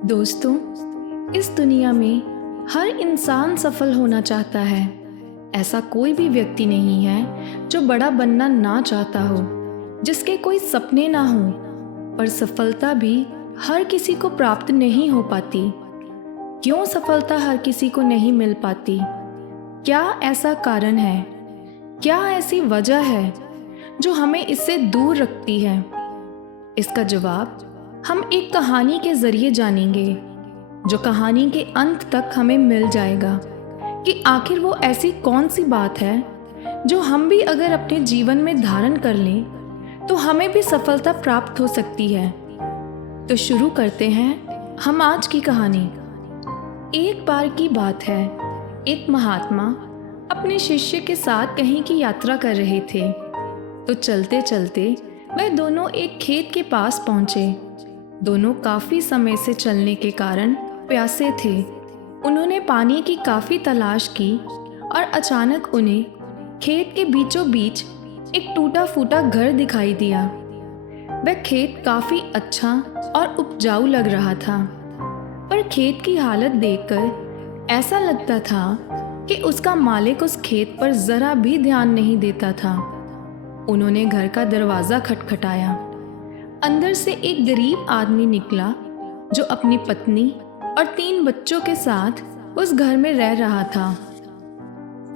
दोस्तों, इस दुनिया में हर इंसान सफल होना चाहता है। ऐसा कोई भी व्यक्ति नहीं है जो बड़ा बनना ना चाहता हो, जिसके कोई सपने ना हो। पर सफलता भी हर किसी को प्राप्त नहीं हो पाती। क्यों सफलता हर किसी को नहीं मिल पाती? क्या ऐसा कारण है? क्या ऐसी वजह है जो हमें इससे दूर रखती है? इसका जवाब हम एक कहानी के जरिए जानेंगे, जो कहानी के अंत तक हमें मिल जाएगा कि आखिर वो ऐसी कौन सी बात है जो हम भी अगर अपने जीवन में धारण कर लें तो हमें भी सफलता प्राप्त हो सकती है। तो शुरू करते हैं हम आज की कहानी। एक बार की बात है, एक महात्मा अपने शिष्य के साथ कहीं की यात्रा कर रहे थे। तो चलते चलते वह दोनों एक खेत के पास पहुंचे। दोनों काफी समय से चलने के कारण प्यासे थे। उन्होंने पानी की काफी तलाश की और अचानक उन्हें खेत के बीचों बीच एक टूटा फूटा घर दिखाई दिया। वह खेत काफी अच्छा और उपजाऊ लग रहा था, पर खेत की हालत देखकर ऐसा लगता था कि उसका मालिक उस खेत पर जरा भी ध्यान नहीं देता था। उन्होंने घर का दरवाजा खटखटाया। अंदर से एक गरीब आदमी निकला जो अपनी पत्नी और 3 बच्चों के साथ उस घर में रह रहा था।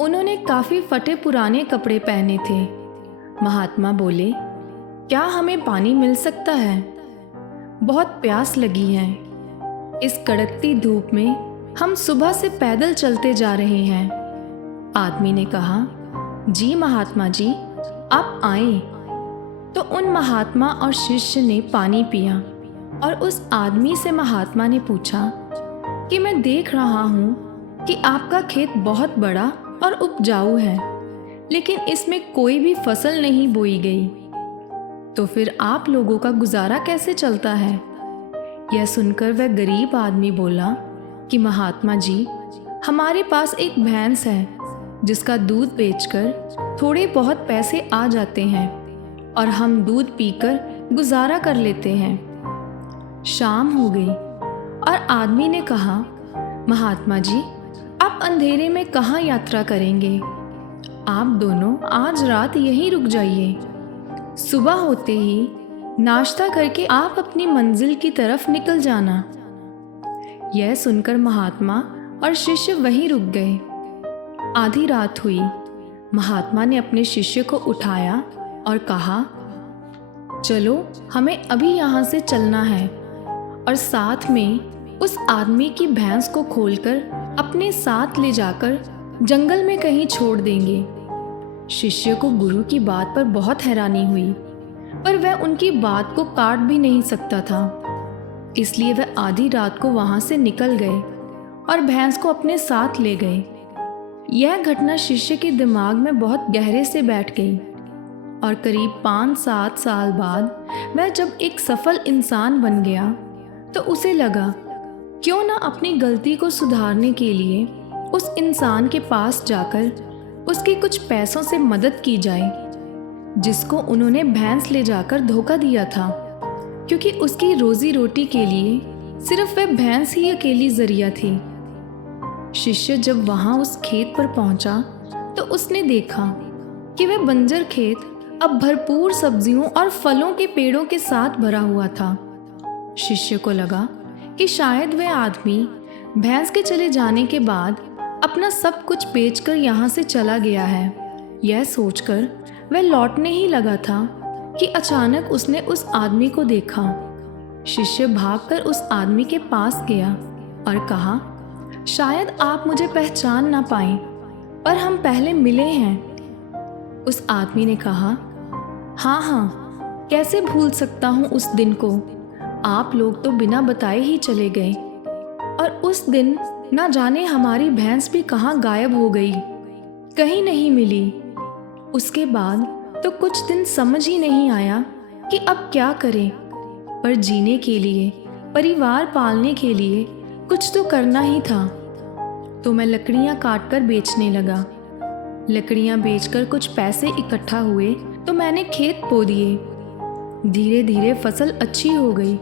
उन्होंने काफी फटे पुराने कपड़े पहने थे। महात्मा बोले, क्या हमें पानी मिल सकता है? बहुत प्यास लगी है। इस कड़कती धूप में हम सुबह से पैदल चलते जा रहे हैं। आदमी ने कहा, जी महात्मा जी, आप आए। तो उन महात्मा और शिष्य ने पानी पिया और उस आदमी से महात्मा ने पूछा कि मैं देख रहा हूँ कि आपका खेत बहुत बड़ा और उपजाऊ है, लेकिन इसमें कोई भी फसल नहीं बोई गई। तो फिर आप लोगों का गुजारा कैसे चलता है? यह सुनकर वह गरीब आदमी बोला कि महात्मा जी, हमारे पास एक भैंस है जिसका दूध बेचकर थोड़े बहुत पैसे आ जाते हैं और हम दूध पीकर गुजारा कर लेते हैं। शाम हो गई और आदमी ने कहा, महात्मा जी, आप अंधेरे में कहाँ यात्रा करेंगे? आप दोनों आज रात यहीं रुक जाइए। सुबह होते ही नाश्ता करके आप अपनी मंजिल की तरफ निकल जाना। यह सुनकर महात्मा और शिष्य वहीं रुक गए। आधी रात हुई। महात्मा ने अपने शिष्य को उठाया और कहा, चलो हमें अभी यहाँ से चलना है, और साथ में उस आदमी की भैंस को खोलकर अपने साथ ले जाकर जंगल में कहीं छोड़ देंगे। शिष्य को गुरु की बात पर बहुत हैरानी हुई, पर वह उनकी बात को काट भी नहीं सकता था। इसलिए वह आधी रात को वहाँ से निकल गए और भैंस को अपने साथ ले गए। यह घटना शिष्य के दिमाग में बहुत गहरे से बैठ गई और करीब 5-7 साल बाद वह जब एक सफल इंसान बन गया तो उसे लगा, क्यों ना अपनी गलती को सुधारने के लिए उस इंसान के पास जाकर उसकी कुछ पैसों से मदद की जाए, जिसको उन्होंने भैंस ले जाकर धोखा दिया था, क्योंकि उसकी रोजी रोटी के लिए सिर्फ वह भैंस ही अकेली जरिया थी। शिष्य जब वहां उस खेत पर पहुंचा तो उसने देखा कि वह बंजर खेत अब भरपूर सब्जियों और फलों के पेड़ों के साथ भरा हुआ था। शिष्य को लगा कि शायद वह आदमी भैंस के चले जाने के बाद अपना सब कुछ बेचकर यहाँ से चला गया है। यह सोचकर वह लौटने ही लगा था कि अचानक उसने उस आदमी को देखा। शिष्य भागकर उस आदमी के पास गया और कहा, शायद आप मुझे पहचान ना पाएं, पर हम पहले मिले हैं। उस आदमी ने कहा, हाँ, कैसे भूल सकता हूँ उस दिन को। आप लोग तो बिना बताए ही चले गए, और उस दिन ना जाने हमारी भैंस भी कहाँ गायब हो गई, कहीं नहीं मिली। उसके बाद तो कुछ दिन समझ ही नहीं आया कि अब क्या करें, पर जीने के लिए, परिवार पालने के लिए कुछ तो करना ही था। तो मैं लकड़ियाँ काटकर बेचने लगा। लकड़ियाँ बेचकर कुछ पैसे इकट्ठा हुए तो मैंने खेत बो दिए। धीरे धीरे फसल अच्छी हो गई।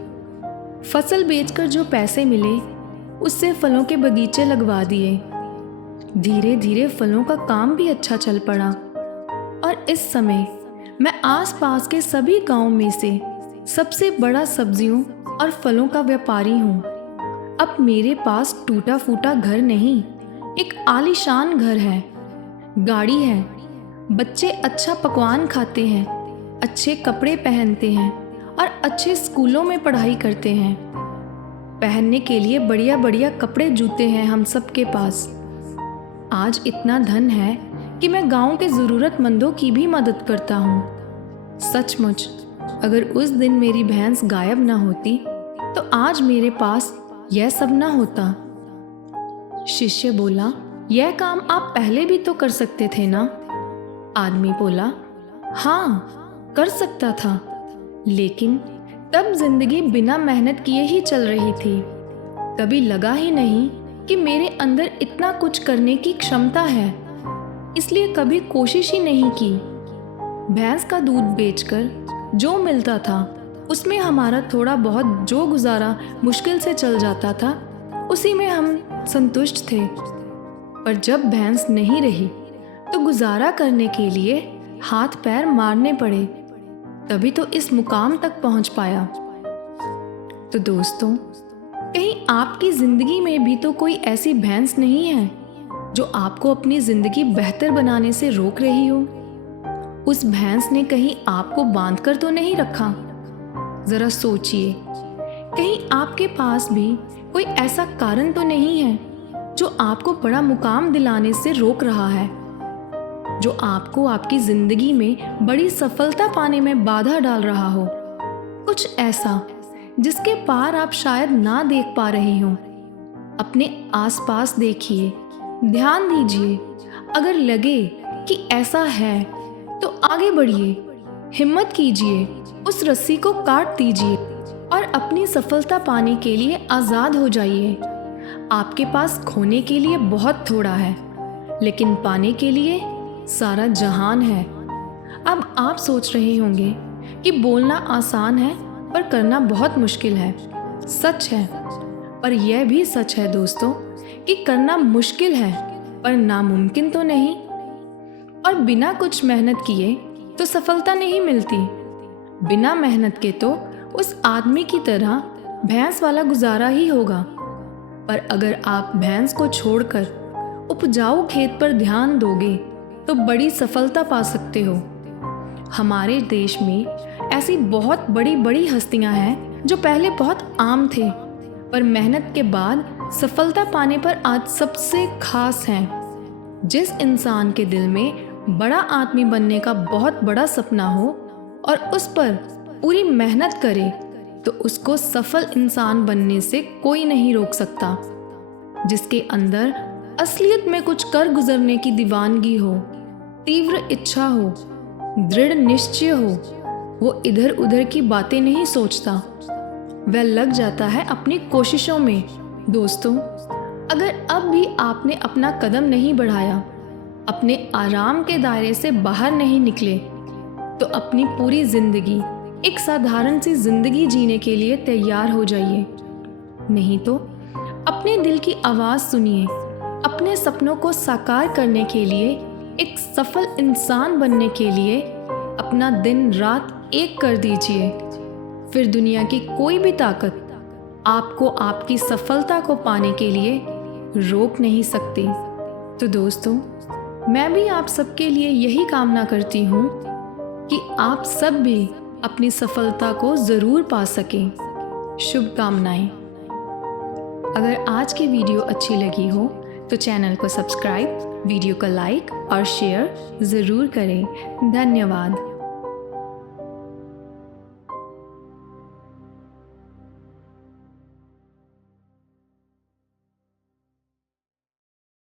फसल बेचकर जो पैसे मिले उससे फलों के बगीचे लगवा दिए। धीरे धीरे फलों का काम भी अच्छा चल पड़ा और इस समय मैं आसपास के सभी गांव में से सबसे बड़ा सब्जियों और फलों का व्यापारी हूँ। अब मेरे पास टूटा फूटा घर नहीं, एक आलीशान घर है, गाड़ी है, बच्चे अच्छा पकवान खाते हैं, अच्छे कपड़े पहनते हैं और अच्छे स्कूलों में पढ़ाई करते हैं। पहनने के लिए बढ़िया बढ़िया कपड़े जूते हैं हम सब के पास। आज इतना धन है कि मैं गांव के ज़रूरतमंदों की भी मदद करता हूँ। सचमुच अगर उस दिन मेरी भैंस गायब ना होती तो आज मेरे पास यह सब ना होता। शिष्य बोला, यह काम आप पहले भी तो कर सकते थे ना? आदमी बोला, हाँ कर सकता था, लेकिन तब जिंदगी बिना मेहनत किए ही चल रही थी। कभी लगा ही नहीं कि मेरे अंदर इतना कुछ करने की क्षमता है, इसलिए कभी कोशिश ही नहीं की। भैंस का दूध बेचकर जो मिलता था उसमें हमारा थोड़ा बहुत जो गुजारा मुश्किल से चल जाता था, उसी में हम संतुष्ट थे। पर जब भैंस नहीं रही तो गुजारा करने के लिए हाथ पैर मारने पड़े, तभी तो इस मुकाम तक पहुंच पाया। तो दोस्तों, कहीं आपकी जिंदगी में भी तो कोई ऐसी भैंस नहीं है जो आपको अपनी जिंदगी बेहतर बनाने से रोक रही हो? उस भैंस ने कहीं आपको बांधकर तो नहीं रखा? जरा सोचिए, कहीं आपके पास भी कोई ऐसा कारण तो नहीं है जो आपको बड़ा मुकाम दिलाने से रोक रहा है, जो आपको आपकी जिंदगी में बड़ी सफलता पाने में बाधा डाल रहा हो? कुछ ऐसा जिसके पार आप शायद ना देख पा रहे हो। अपने आसपास देखिए, ध्यान दीजिए। अगर लगे कि ऐसा है तो आगे बढ़िए, हिम्मत कीजिए, उस रस्सी को काट दीजिए और अपनी सफलता पाने के लिए आज़ाद हो जाइए। आपके पास खोने के लिए बहुत थोड़ा है, लेकिन पाने के लिए सारा जहान है। अब आप सोच रहे होंगे कि बोलना आसान है पर करना बहुत मुश्किल है। सच है, पर यह भी सच है दोस्तों कि करना मुश्किल है पर नामुमकिन तो नहीं। और बिना कुछ मेहनत किए तो सफलता नहीं मिलती। बिना मेहनत के तो उस आदमी की तरह भैंस वाला गुजारा ही होगा। पर अगर आप भैंस को छोड़कर उपजाऊ खेत पर ध्यान दोगे तो बड़ी सफलता पा सकते हो। हमारे देश में ऐसी बहुत बड़ी बड़ी हस्तियां हैं जो पहले बहुत आम थे, पर मेहनत के बाद सफलता पाने पर आज सबसे खास हैं। जिस इंसान के दिल में बड़ा आदमी बनने का बहुत बड़ा सपना हो और उस पर पूरी मेहनत करे, तो उसको सफल इंसान बनने से कोई नहीं रोक सकता। जिसके अंदर असलियत में कुछ कर गुजरने की दीवानगी हो, तीव्र इच्छा हो, दृढ़ निश्चय हो, वो इधर उधर की बातें नहीं सोचता, वह लग जाता है अपनी कोशिशों में। दोस्तों, अगर अब भी आपने अपना कदम नहीं बढ़ाया, अपने आराम के दायरे से बाहर नहीं निकले, तो अपनी पूरी जिंदगी एक साधारण सी जिंदगी जीने के लिए तैयार हो जाइए। नहीं तो अपने दिल की आवाज़ सुनिए, अपने सपनों को साकार करने के लिए, एक सफल इंसान बनने के लिए अपना दिन रात एक कर दीजिए। फिर दुनिया की कोई भी ताकत आपको आपकी सफलता को पाने के लिए रोक नहीं सकती। तो दोस्तों, मैं भी आप सबके लिए यही कामना करती हूँ कि आप सब भी अपनी सफलता को ज़रूर पा सकें। शुभकामनाएं। अगर आज की वीडियो अच्छी लगी हो तो चैनल को सब्सक्राइब, वीडियो को लाइक और शेयर ज़रूर करें। धन्यवाद।